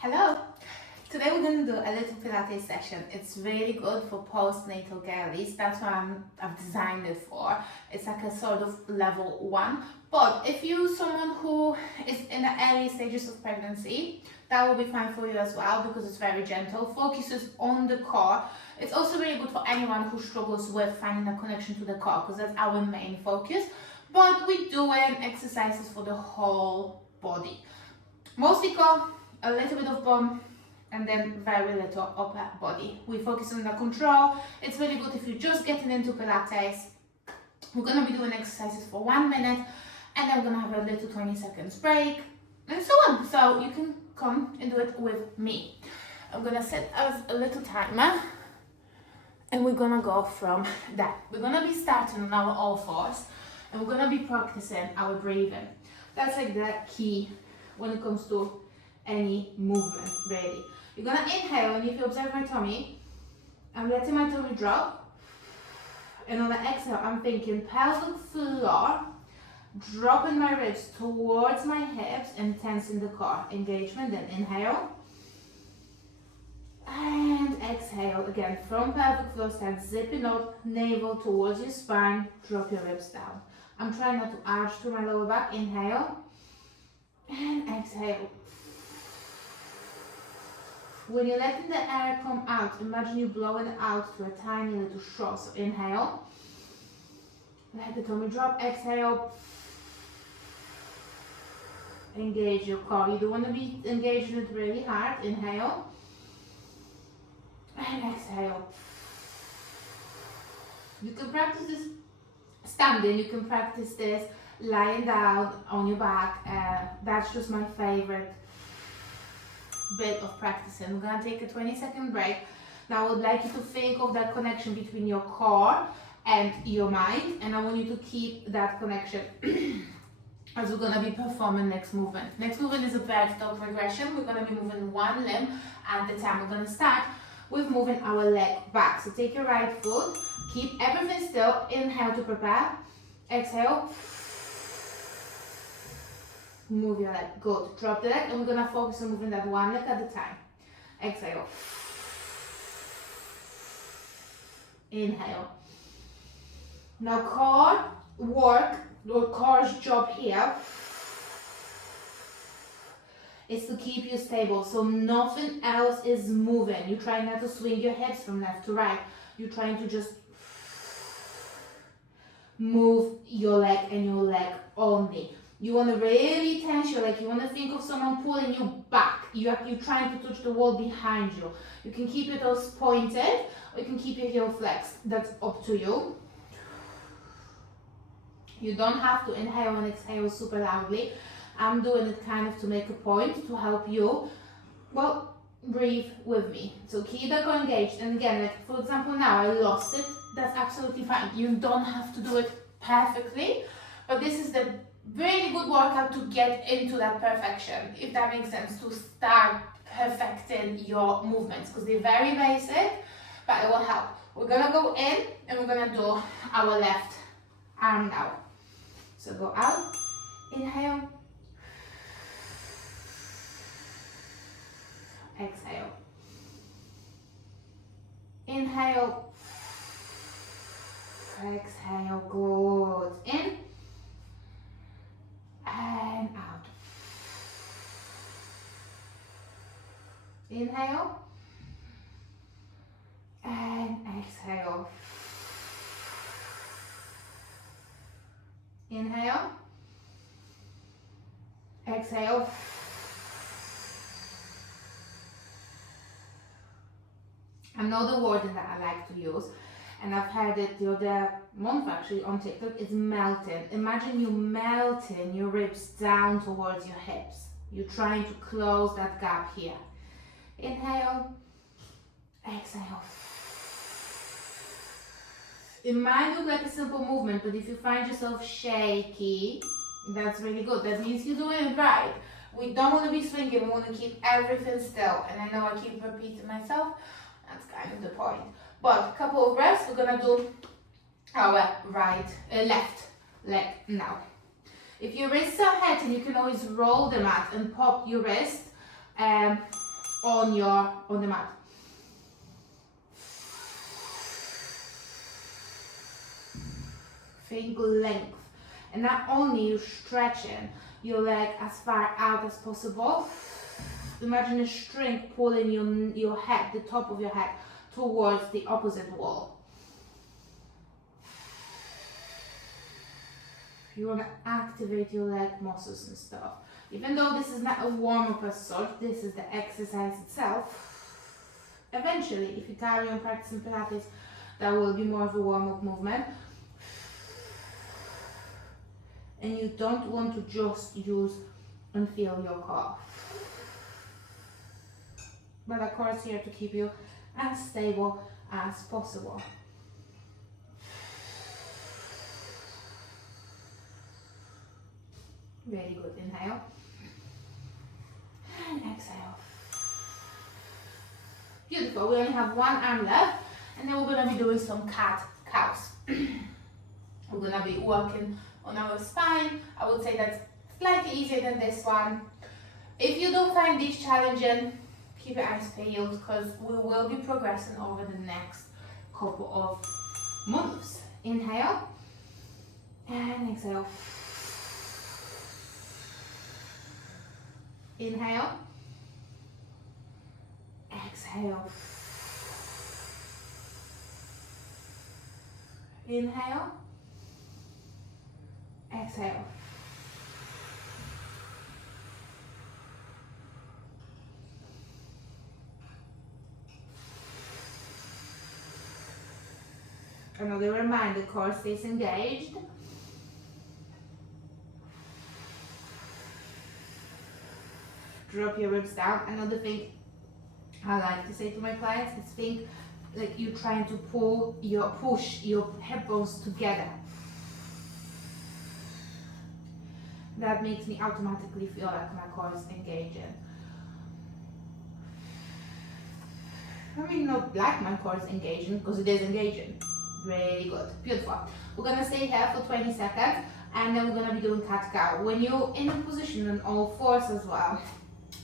Hello! Today we're going to do a little Pilates session. It's really good for postnatal girlies. That's what I've designed it for. It's like a sort of level 1. But if you're someone who is in the early stages of pregnancy, that will be fine for you as well because it's very gentle, focuses on the core. It's also really good for anyone who struggles with finding a connection to the core because that's our main focus. But we're doing exercises for the whole body. Mostly core, a little bit of bum, and then very little upper body. We focus on the control. It's really good if you're just getting into Pilates. We're going to be doing exercises for 1 minute, and then we're going to have a little 20 seconds break, and so on. So you can come and do it with me. I'm going to set us a little timer, and we're going to go from that. We're going to be starting on our all fours, and we're going to be practicing our breathing. That's like the key when it comes to any movement, really. You're gonna inhale, and if you observe my tummy, I'm letting my tummy drop, and on the exhale, I'm thinking pelvic floor, dropping my ribs towards my hips and tensing the core. Engagement, then inhale, and exhale again from pelvic floor, start zipping up, navel towards your spine, drop your ribs down. I'm trying not to arch through my lower back. Inhale, and exhale. When you're letting the air come out, imagine you blowing it out to a tiny little straw. So inhale, let the tummy drop, exhale, engage your core. You don't want to be engaging it really hard. Inhale, and exhale. You can practice this standing, you can practice this lying down on your back. That's just my favorite bit of practicing. We're gonna take a 20-second break. Now I would like you to think of that connection between your core and your mind, and I want you to keep that connection as we're gonna be performing next movement. Next movement is a vertical progression. We're gonna be moving one limb at a time. We're gonna start with moving our leg back. So take your right foot, keep everything still. Inhale to prepare, exhale, move your leg. Good. Drop the leg, and we're gonna focus on moving that one leg at a time. Exhale. Inhale. Now core work, or core's job here is to keep you stable, so nothing else is moving. You're trying not to swing your hips from left to right. You're trying to just move your leg and your leg only. You want to really tense your leg. You want to think of someone pulling you back. You're trying to touch the wall behind you. You can keep your toes pointed, or you can keep your heel flexed. That's up to you. You don't have to inhale and exhale super loudly. I'm doing it kind of to make a point to help you, well, breathe with me. So keep the core engaged. And again, like for example, now I lost it. That's absolutely fine. You don't have to do it perfectly, but this is the really good workout to get into that perfection, if that makes sense, to start perfecting your movements, because they're very basic, but it will help. We're gonna go in, and we're gonna do our left arm now. So go out, inhale, exhale, inhale, exhale, good, in, and out. Inhale and exhale. Inhale, exhale. Another word that I like to use, and I've heard it the other month actually on TikTok, is melting. Imagine you melting your ribs down towards your hips. You're trying to close that gap here. Inhale, exhale. It might look like a simple movement, but if you find yourself shaky, that's really good. That means you're doing it right. We don't want to be swinging, we want to keep everything still. And I know I keep repeating myself, that's kind of the point. But a couple of breaths, we're gonna do our left leg now. If your wrists are hurting, you can always roll the mat and pop your wrist on the mat. Think length, and not only you stretching your leg as far out as possible. Imagine a string pulling your head, the top of your head, towards the opposite wall. You want to activate your leg muscles and stuff. Even though this is not a warm-up as such, this is the exercise itself. Eventually, if you carry on practicing Pilates, that will be more of a warm-up movement. And you don't want to just use and feel your core. But of course, here to keep you as stable as possible. Very good. Inhale and exhale. Beautiful. We only have one arm left, and then we're going to be doing some cat-cows. We're going to be working on our spine. I would say that's slightly easier than this one. If you don't find this challenging, keep your eyes peeled, because we will be progressing over the next couple of moves. Inhale and exhale. Inhale, exhale. Inhale, exhale. Another reminder, core stays engaged. Drop your ribs down. Another thing I like to say to my clients is think like you're trying to push your hip bones together. That makes me automatically feel like my core is engaging. I mean, not like my core is engaging, because it is engaging. Really good. Beautiful. We're going to stay here for 20 seconds, and then we're going to be doing cat-cow. When you're in a position on all fours as well,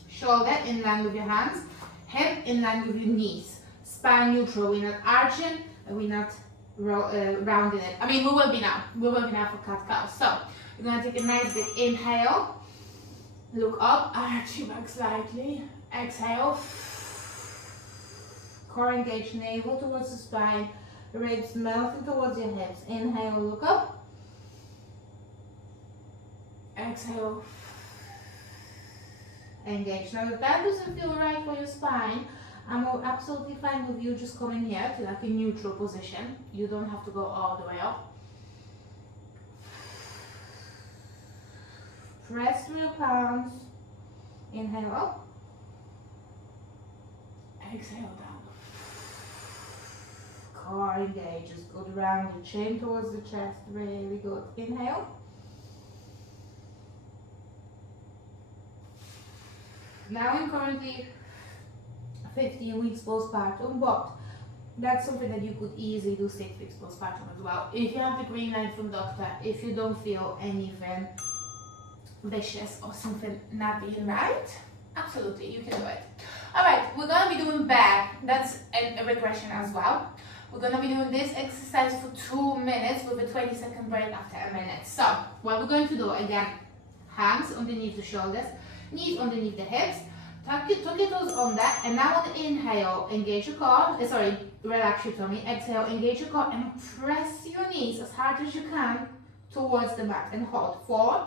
shoulder in line with your hands, hip in line with your knees, spine neutral. We're not arching, and we're not rounding it. I mean, we will be now. We will be now for cat-cow. So, we're going to take a nice big inhale. Look up, arch your back slightly. Exhale. Core engaged, navel towards the spine. Ribs melting towards your hips. Inhale, look up. Exhale. Engage. Now, if that doesn't feel right for your spine, I'm absolutely fine with you just coming here to like a neutral position. You don't have to go all the way up. Press through your palms. Inhale up. Exhale down. Core engages. Good round your chin towards the chest. Really good. Inhale. Now I'm currently 15 weeks postpartum, but that's something that you could easily do 6 weeks postpartum as well. If you have the green light from doctor, if you don't feel anything vicious or something not being right, absolutely, you can do it. Alright, we're going to be doing back. That's a regression as well. We're going to be doing this exercise for 2 minutes with a 20-second break after a minute. So, what we're going to do, again, hands underneath the shoulders, knees underneath the hips, tuck your toes under, and now on the inhale, engage your core, relax your tummy, exhale, engage your core, and press your knees as hard as you can towards the mat, and hold. 4,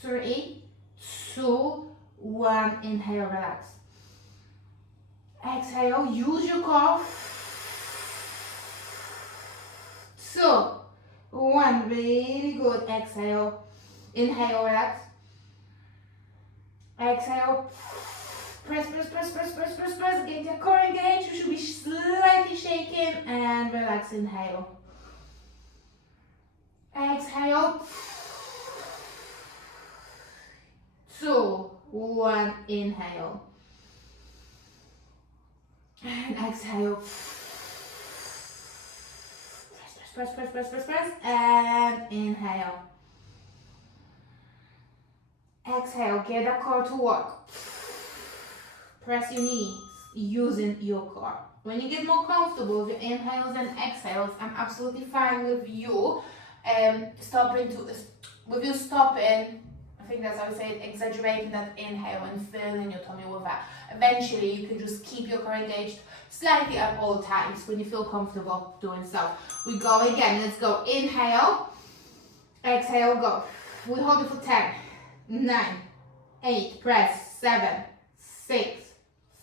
3, 2, 1, inhale, relax. Exhale, use your core. 2, 1, really good, exhale, inhale, relax. Exhale, press, get your core engaged, you should be slightly shaking, and relax, inhale. Exhale, 2, 1, inhale. And exhale. Press, and inhale. Exhale, get that core to work. Press your knees, using your core. When you get more comfortable with your inhales and exhales, I'm absolutely fine with you stopping. I think that's how I say it, exaggerating that inhale and filling your tummy with that. Eventually, you can just keep your core engaged slightly at all times when you feel comfortable doing so. We go again. Let's go. Inhale, exhale, go. We hold it for 10, 9, 8, press, 7, 6,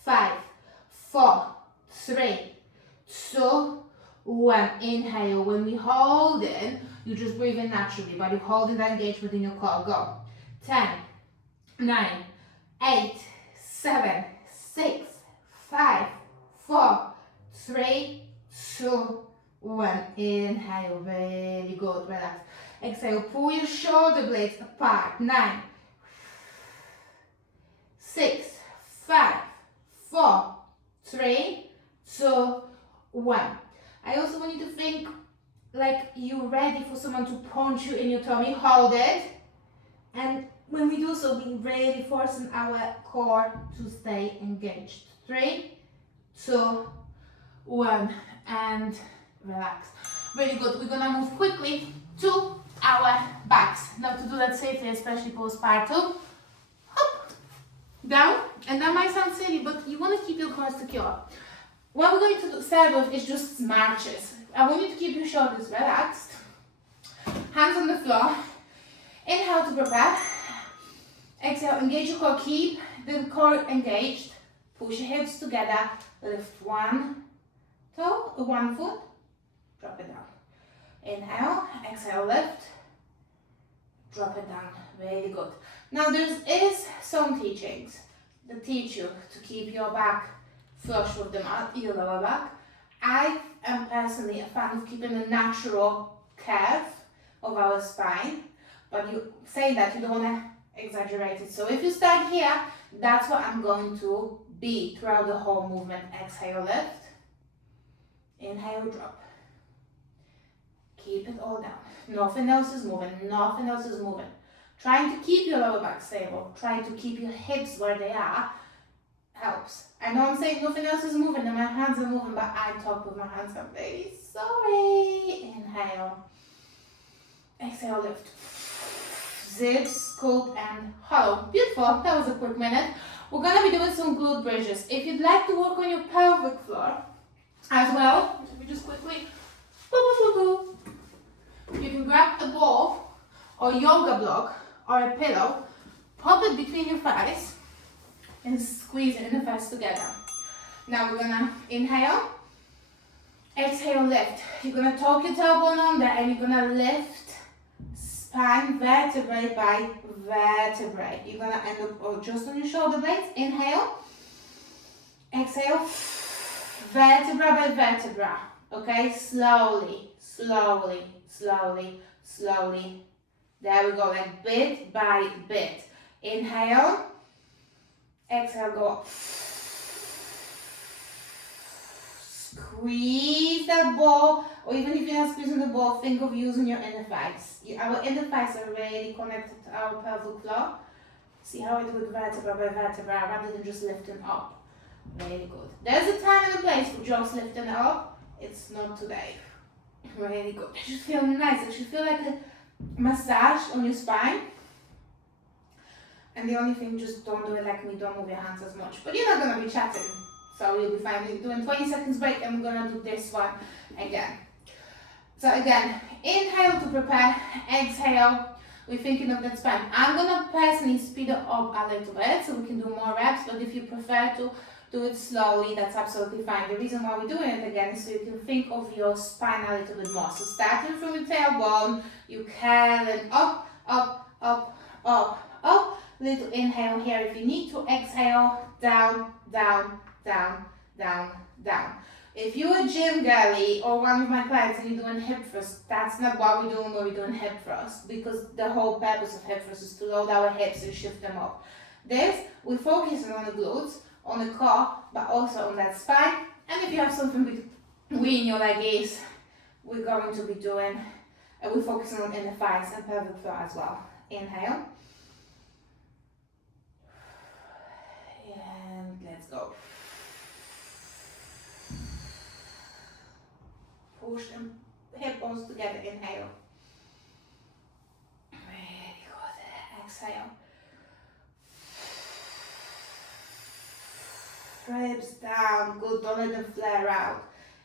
5, 4, 3, 2, 1. Inhale. When we hold in, you just breathe in naturally, but you're holding that engagement in your core. Go. 10, 9, 8, 7, 6, 5, 4, 3, 2, 1. Inhale. Very good. Relax. Exhale. Pull your shoulder blades apart. 9, 6, 5, 4, 3, 2, 1. I also want you to think like you're ready for someone to punch you in your tummy. Hold it. And when we do so, we really forcing our core to stay engaged. 3, 2, 1. And relax. Really good. We're going to move quickly to our backs. Now to do that safely, especially postpartum. Hop, down. And that might sound silly, but you want to keep your core secure. What we're going to start with is just marches. I want you to keep your shoulders relaxed. Hands on the floor. Inhale to prepare. Exhale, engage your core. Keep the core engaged. Push your hips together. Lift one toe, one foot. Drop it down. Inhale, exhale, lift. Drop it down. Very good. Now there is some teachings that teach you to keep your back flush with the mat, your lower back. I am personally a fan of keeping a natural curve of our spine, but you say that you don't want to exaggerate it. So if you start here, that's what I'm going to be throughout the whole movement. Exhale, lift. Inhale, drop. Keep it all down. Nothing else is moving. Nothing else is moving. Trying to keep your lower back stable. Trying to keep your hips where they are helps. I know I'm saying nothing else is moving and my hands are moving, but I talk with my hands. I'm very sorry. Inhale. Exhale, lift. Zip, scoop, and hollow. Beautiful. That was a quick minute. We're going to be doing some glute bridges. If you'd like to work on your pelvic floor as well, let me just quickly. You can grab a ball or yoga block or a pillow, pop it between your thighs, and squeeze it in the thighs together. Now we're gonna inhale, exhale, lift. You're gonna tuck your tailbone under and you're gonna lift spine vertebrae by vertebrae. You're gonna end up just on your shoulder blades. Inhale, exhale, vertebra by vertebra. Okay, slowly, slowly, slowly, slowly. There we go, like bit by bit. Inhale, exhale, go up. Squeeze that ball, or even if you're not squeezing the ball, think of using your inner thighs. Our inner thighs are really connected to our pelvic floor. See how I do it vertebra by vertebra rather than just lifting up. Really good. There's a time and a place for just lifting up. It's not today. Really good. It should feel nice. It should feel like a massage on your spine. And the only thing, just don't do it like me. Don't move your hands as much. But you're not going to be chatting. So you'll be fine. We're doing 20 seconds break and we're going to do this one again. So again, inhale to prepare. Exhale. We're thinking of that spine. I'm going to personally speed it up a little bit so we can do more reps. But if you prefer to do it slowly, that's absolutely fine. The reason why we're doing it again is so you can think of your spine a little bit more. So starting from your tailbone, you curling up, up, up, up, up. Little inhale here if you need to. Exhale, down, down, down, down, down. If you're a gym girly or one of my clients and you're doing hip thrust, that's not what we're doing when we're doing hip thrust, because the whole purpose of hip thrust is to load our hips and shift them up. This, we're focusing on the glutes, on the core, but also on that spine. And if you have something between your legs, we're going to be doing, we're focusing on inner thighs and pelvic floor as well. Inhale. And let's go. Push them hip bones together, inhale. Really good, exhale. Ribs down, good, don't let them flare out.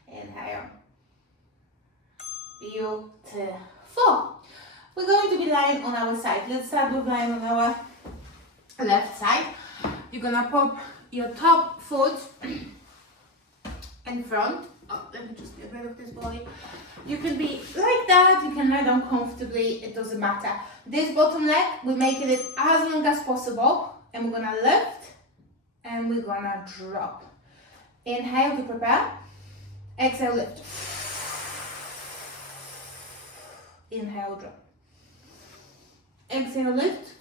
Inhale. Beautiful. We're going to be lying on our side. Let's start with lying on our left side. You're gonna pop your top foot in front. Oh, let me just get rid of this body. You can be like that, you can lie down comfortably, it doesn't matter. This bottom leg, we're making it as long as possible, and we're gonna lift and we're gonna drop. Inhale to prepare. Exhale, lift. Inhale, drop. Exhale, lift.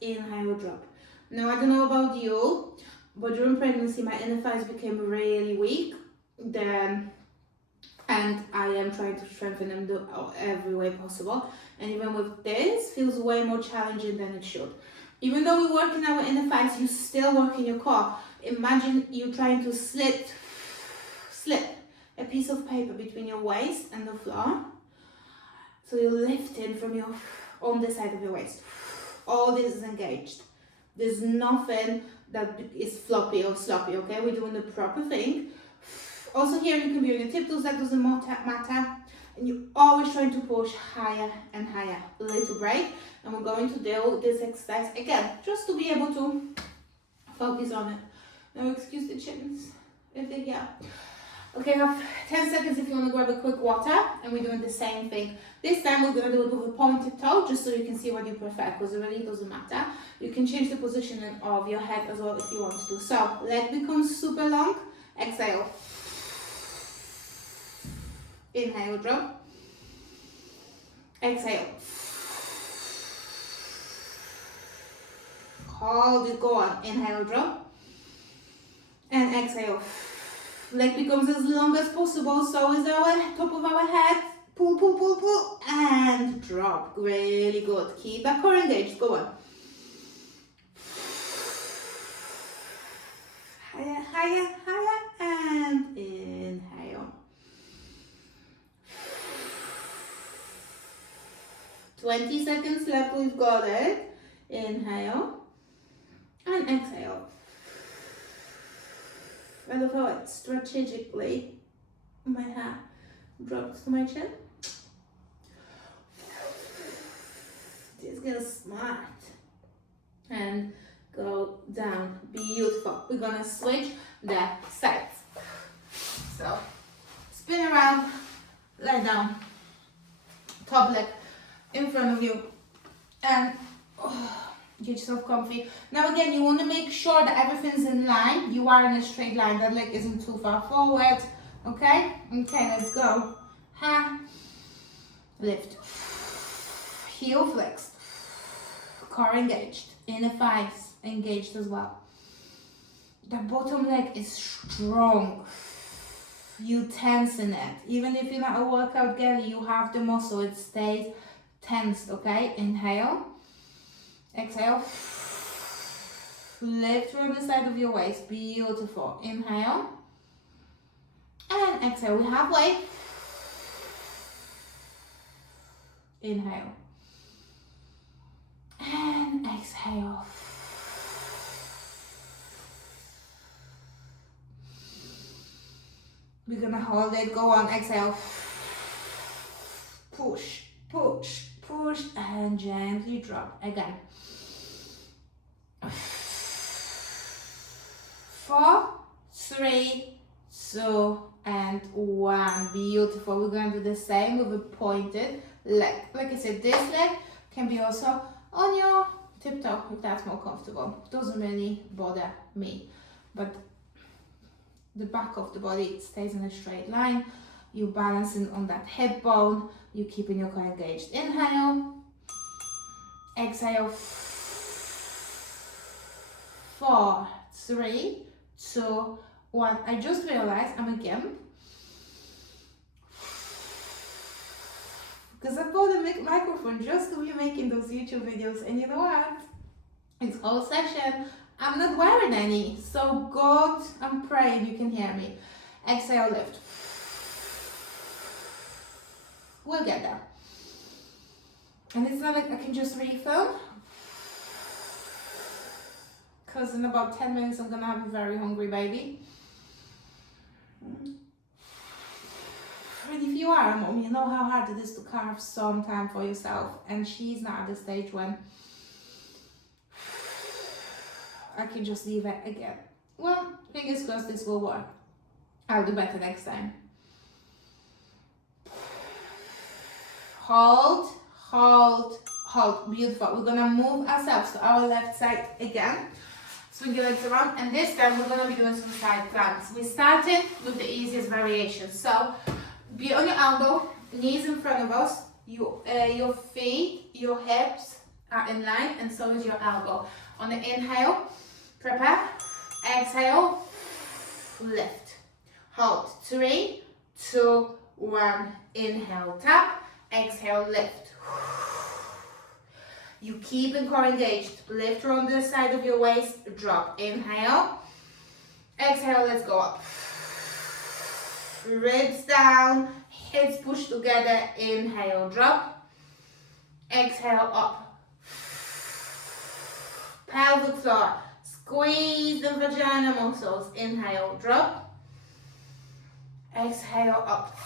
Inhale, drop. Now, I don't know about you, but during pregnancy, my inner thighs became really weak. And I am trying to strengthen them every way possible. And even with this, feels way more challenging than it should. Even though we work in our inner thighs, you still work in your core. Imagine you trying to slip a piece of paper between your waist and the floor. So you're lifting from on the side of your waist. All this is engaged. There's nothing that is floppy or sloppy, okay? We're doing the proper thing. Also here, you can be on your tiptoes, that doesn't matter. And you're always trying to push higher and higher. A little break. And we're going to do this exercise again, just to be able to focus on it. Now excuse the chins, if they're here. Okay, I have 10 seconds if you want to grab a quick water, and we're doing the same thing. This time we're going to do it with a pointed toe, just so you can see what you prefer, because it really doesn't matter. You can change the positioning of your head as well if you want to. So, leg becomes super long. Exhale. Inhale, drop. Exhale. Hold it, go on. Inhale, drop. And exhale. Leg becomes as long as possible, so is our top of our head. Pull, pull, pull, pull, and drop. Really good. Keep that core engaged. Go on. Higher, higher, higher, and inhale. 20 seconds left, we've got it. Inhale and exhale. I love how it strategically, my hair drops to my chin. Just get smart and go down. Beautiful. We're gonna switch the sides. So spin around, lie down, top leg in front of you, and get yourself comfy. Now again, you want to make sure that everything's in line. You are in a straight line. That leg isn't too far forward. Okay? Okay, let's go. Ha. Lift. Heel flexed. Core engaged. Inner thighs engaged as well. The bottom leg is strong. You tensen it. Even if you're not a workout girl, you have the muscle. It stays tensed, okay? Inhale. Exhale. Lift from the side of your waist. Beautiful. Inhale. And exhale. We're halfway. Inhale. And exhale. We're gonna hold it. Go on. Exhale. Push, push, push, and gently drop. Again. 4, 3, 2, and 1. Beautiful. We're going to do the same with a pointed leg. Like I said, this leg can be also on your tiptoe if that's more comfortable. Doesn't really bother me. But the back of the body stays in a straight line. You're balancing on that hip bone. You're keeping your core engaged. Inhale. Exhale. 4, 3, 2, 1. I just realized I'm a gimp because I bought a microphone just to be making those YouTube videos, and you know what? This whole session I'm not wearing any, so God, I'm praying you can hear me. Exhale, lift. We'll get there. And it's not like I can just refill, because in about 10 minutes I'm gonna have a very hungry baby. And if you are a mom, you know how hard it is to carve some time for yourself, and she's not at the stage when I can just leave it again. Well, fingers crossed this will work. I'll do better next time. Hold, hold, hold. Beautiful. We're gonna move ourselves to our left side again. Swing your legs around, and this time we're gonna be doing some side planks. We started with the easiest variation. So be on your elbow, knees in front of us. Your feet, your hips are in line, and so is your elbow. On the inhale, prepare. Exhale, lift. Hold. 3, 2, 1. Inhale, tap. Exhale, lift. You keep the core engaged. Lift around the side of your waist. Drop. Inhale. Exhale, let's go up. Ribs down. Hips push together. Inhale, drop. Exhale, up. Pelvic floor. Squeeze the vagina muscles. Inhale, drop. Exhale, up.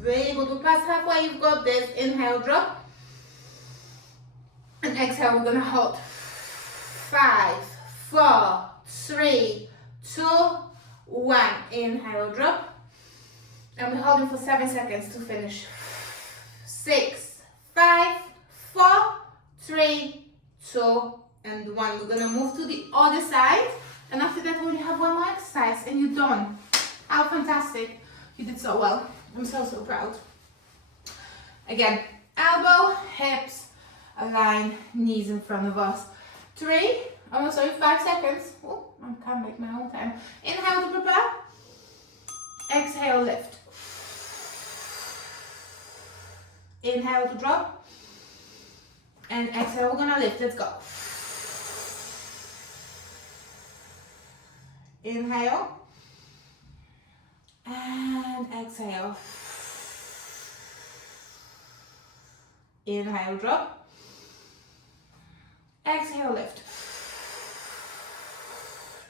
Really good. To pass halfway, you've got this. Inhale, drop. And exhale, we're gonna hold. 5, 4, 3, 2, 1. Inhale, drop. And we're holding for 7 seconds to finish. 6, 5, 4, 3, 2, and 1. We're gonna move to the other side, and after that we only have one more exercise and you're done. How fantastic. You did so well. I'm so proud. Again, elbow, hips, align, knees in front of us. 3, oh sorry, 5 seconds. Oh, I can't make my own time. Inhale to prepare. Exhale, lift. Inhale to drop. And exhale, we're gonna lift. Let's go. Inhale. And exhale. Inhale, drop. Exhale, lift.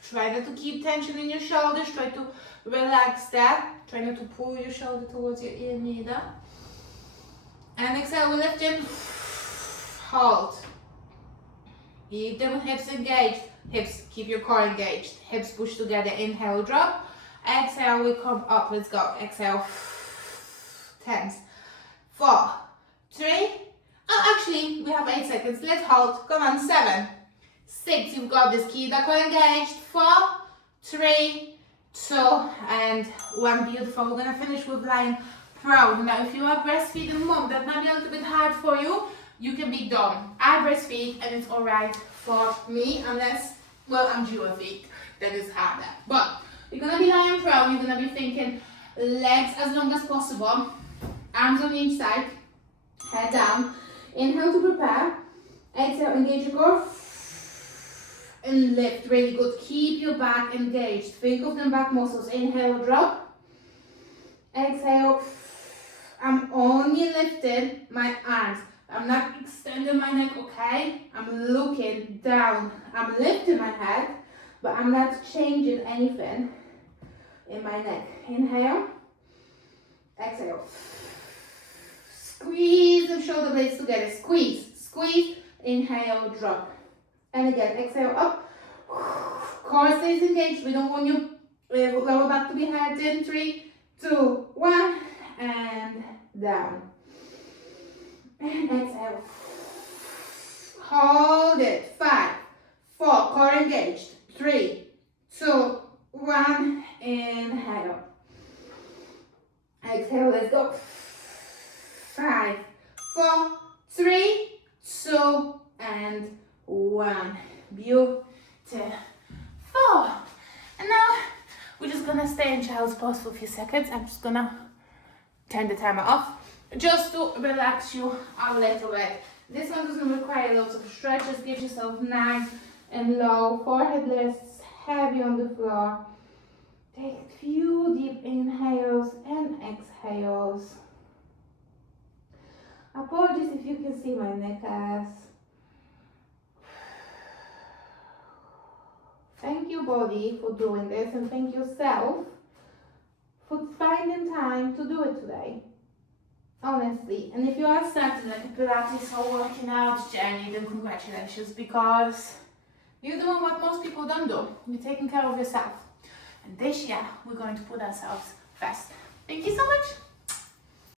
Try not to keep tension in your shoulders. Try to relax that. Try not to pull your shoulder towards your ear neither. And exhale, we're lifting. Hold. Keep them hips engaged. Hips, keep your core engaged. Hips push together. Inhale, drop. Exhale, we come up. Let's go. Exhale. 10. 4, 3. Oh, actually, we have 8 seconds. Let's hold. Come on. 7, 6. You've got this. Keep that core engaged. 4, 3, 2, and 1. Beautiful. We're gonna finish with lying proud. Now, if you are breastfeeding mom, that might be a little bit hard for you. You can be done. I breastfeed, and it's alright for me, unless, well, I'm due a feed. That is harder. But you're gonna be lying prone. You're gonna be thinking legs as long as possible, arms on each side, head down. Inhale to prepare. Exhale, engage your core, and lift. Really good. Keep your back engaged. Think of them back muscles. Inhale, drop. Exhale. I'm only lifting my arms. I'm not extending my neck, okay? I'm looking down. I'm lifting my head, but I'm not changing anything in my neck. Inhale. Exhale. Squeeze the shoulder blades together. Squeeze, squeeze. Inhale, drop. And again, exhale, up. Core stays engaged. We don't want your lower back to be held in. 3, 2, 1. And down. And exhale. Hold it. 5, 4. Core engaged. 3, 2, 1. Inhale. Exhale. Let's go. 5, 4, 3, 2, and 1. Beautiful. And now we're just gonna stay in child's pose for a few seconds. I'm just gonna turn the timer off just to relax you a little bit. This one doesn't require lots of stretch, just give yourself nice and low, forehead rests heavy on the floor. Take a few deep inhales and exhales. Apologies if you can see my neck as. Thank you body for doing this, and thank yourself for finding time to do it today. Honestly, and if you are starting like a Pilates or working out journey, then congratulations, because you're doing what most people don't do. You're taking care of yourself. And this year, we're going to put ourselves first. Thank you so much.